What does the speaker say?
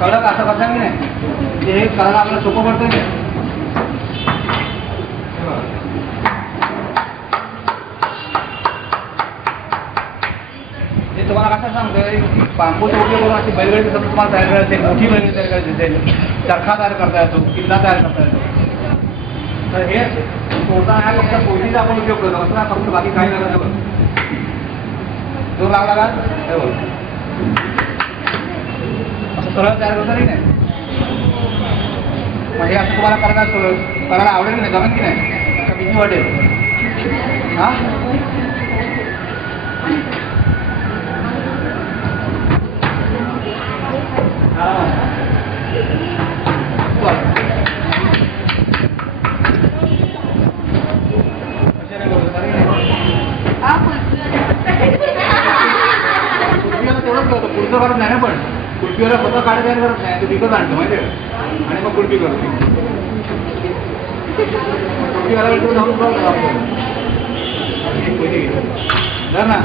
कळलं का? असं करता की नाही म्हणजे हे करायला आपल्याला सोपं पडतं की हे तुम्हाला कसं सांगतोय बांबूचा उपयोग करून अशी बैलगाडी समजा तुम्हाला तयार करायची असेल, मोठी बैलगाडी तयार करायची असेल, चरखा तयार करता येतो, किल्ला तयार करता येतो. तर हे सोडताना ह्या फक्त पोतीचा आपण उपयोग करतो असं ना, फक्त बाकी काही नाही करतो. जोर लावला का हे बघ असं सरळ तयार करता नाही. म्हणजे असं तुम्हाला करायला आवडेल की नाही, जमेल की नाही, का भीती वाटेल? हां पुढचं करत नाही ना, पण कुल्फीवाला स्वतः काढ तयार करत नाही, तो विकत आणतो माहिती आहे आणि मग कुल्फी करतो. कुल्फीवाला जाऊन ना